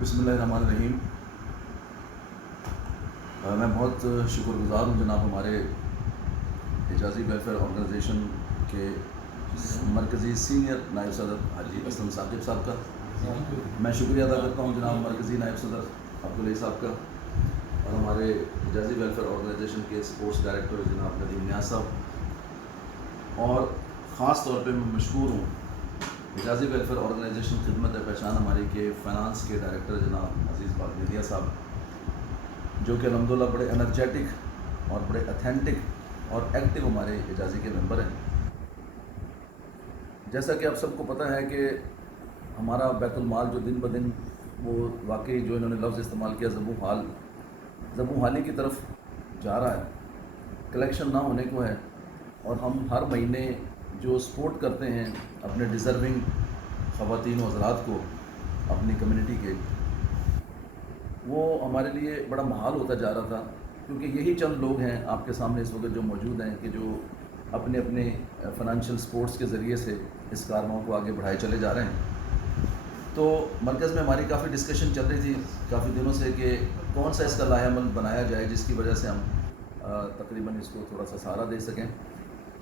بسم اللہ الرحمن الرحیم۔ میں بہت شکر گزار ہوں جناب ہمارے حجازی ویلفیئر آرگنائزیشن کے مرکزی سینئر نائب صدر حاجی اسلم ثاقب صاحب کا۔ میں شکریہ ادا کرتا ہوں جناب مرکزی نائب صدر عبدالعلی صاحب کا، اور ہمارے حجازی ویلفیئر آرگنائزیشن کے اسپورٹس ڈائریکٹر جناب ندیم نیاز صاحب، اور خاص طور پہ میں مشکور ہوں حجازی ویلفیئر آرگنائزیشن خدمت پہچان ہماری کے فائنانس کے ڈائریکٹر جناب عزیز باغنیدیہ صاحب، جو کہ الحمدللہ بڑے انرجیٹک اور بڑے اتھینٹک اور ایکٹیو ہمارے حجازی کے ممبر ہیں۔ جیسا کہ آپ سب کو پتہ ہے کہ ہمارا بیت المال جو دن بدن وہ واقعی جو انہوں نے لفظ استعمال کیا زبوں حالی کی طرف جا رہا ہے، کلیکشن نہ ہونے کو ہے، اور ہم ہر مہینے جو سپورٹ کرتے ہیں اپنے ڈیزرونگ خواتین و حضرات کو اپنی کمیونٹی کے، وہ ہمارے لیے بڑا محال ہوتا جا رہا تھا، کیونکہ یہی چند لوگ ہیں آپ کے سامنے اس وقت جو موجود ہیں کہ جو اپنے اپنے فائنینشیل سپورٹس کے ذریعے سے اس کارواں کو آگے بڑھائے چلے جا رہے ہیں۔ تو مرکز میں ہماری کافی ڈسکشن چل رہی تھی کافی دنوں سے کہ کون سا اس کا لائحہ عمل بنایا جائے جس کی وجہ سے ہم تقریباً اس کو تھوڑا سا سہارا دے سکیں۔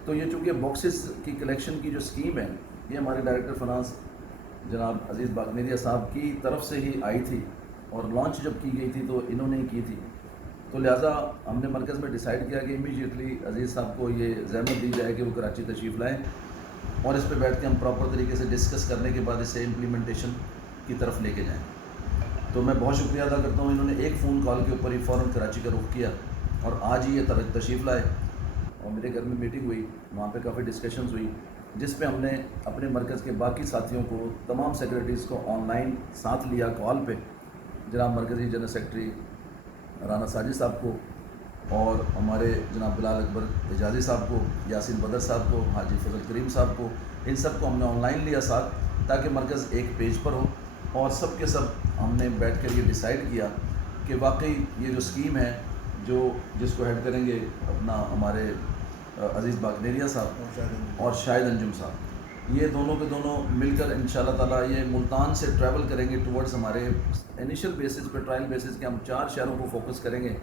تو یہ چونکہ باکسز کی کلیکشن کی جو اسکیم ہے یہ ہمارے ڈائریکٹر فائنانس جناب عزیز باغنیدیہ صاحب کی طرف سے ہی آئی تھی، اور لانچ جب کی گئی تھی تو انہوں نے ہی کی تھی، تو لہٰذا ہم نے مرکز میں ڈیسائیڈ کیا کہ امیجیٹلی عزیز صاحب کو یہ زحمت دی جائے کہ وہ کراچی تشریف لائیں، اور اس پہ بیٹھ کے ہم پراپر طریقے سے ڈسکس کرنے کے بعد اسے امپلیمنٹیشن کی طرف لے کے جائیں۔ تو میں بہت شکریہ ادا کرتا ہوں، انہوں نے ایک فون کال کے اوپر ہی فوراً کراچی کا رخ کیا، اور آج ہی یہ تشریف لائے، اور میرے گھر میں میٹنگ ہوئی، وہاں پہ کافی ڈسکشنز ہوئی، جس پہ ہم نے اپنے مرکز کے باقی ساتھیوں کو، تمام سیکرٹریز کو آن لائن ساتھ لیا کال پہ، جناب مرکزی جنرل سیکرٹری رانا ساجد صاحب کو، اور ہمارے جناب بلال اکبر حجازی صاحب کو، یاسین بدر صاحب کو، حاجی فضل کریم صاحب کو، ان سب کو ہم نے آن لائن لیا ساتھ، تاکہ مرکز ایک پیج پر ہو، اور سب کے سب ہم نے بیٹھ کر یہ ڈیسائیڈ کیا کہ واقعی یہ جو اسکیم ہے جس کو ہیڈ کریں گے اپنا ہمارے عزیز باغنیدیہ صاحب اور شاہد انجم صاحب، یہ دونوں کے دونوں مل کر انشاءاللہ تعالیٰ یہ ملتان سے ٹریول کریں گے ٹورڈز ہمارے انیشل بیسس پہ، ٹرائل بیسس کے ہم 4 شہروں کو فوکس کریں گے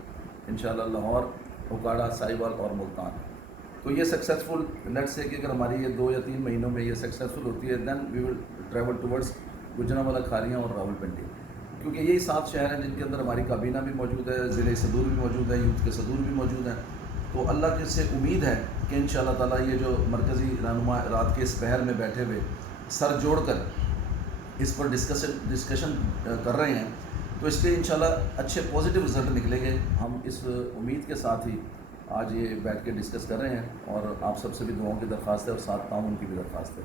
انشاءاللہ، لاہور، اوکاڑا، ساہیوال اور ملتان۔ تو یہ سکسیزفل، لیٹس سے کہ اگر ہماری یہ 2 یا 3 مہینوں میں یہ سکسیزفل ہوتی ہے، then we will travel towards Gujranwala, Kharian اور راولپنڈی، کیونکہ یہی 7 شہر ہیں جن کے اندر ہماری کابینہ بھی موجود ہے، ضلع صدور بھی موجود ہے، یوتھ کے صدور بھی موجود ہیں۔ تو اللہ کی سے امید ہے کہ انشاءاللہ تعالیٰ یہ جو مرکزی رہنما رات کے اس پہر میں بیٹھے ہوئے سر جوڑ کر اس پر ڈسکشن کر رہے ہیں، تو اس کے انشاءاللہ اچھے پازیٹیو رزلٹ نکلیں گے۔ ہم اس امید کے ساتھ ہی آج یہ بیٹھ کے ڈسکس کر رہے ہیں، اور آپ سب سے بھی دعاؤں کی درخواست ہے اور ساتھ تعاون کی بھی درخواست ہے۔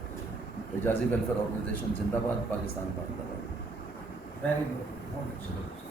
حجازی ویلفیئر آرگنائزیشن زندہ باد، پاکستان زندہ باد۔ Very good,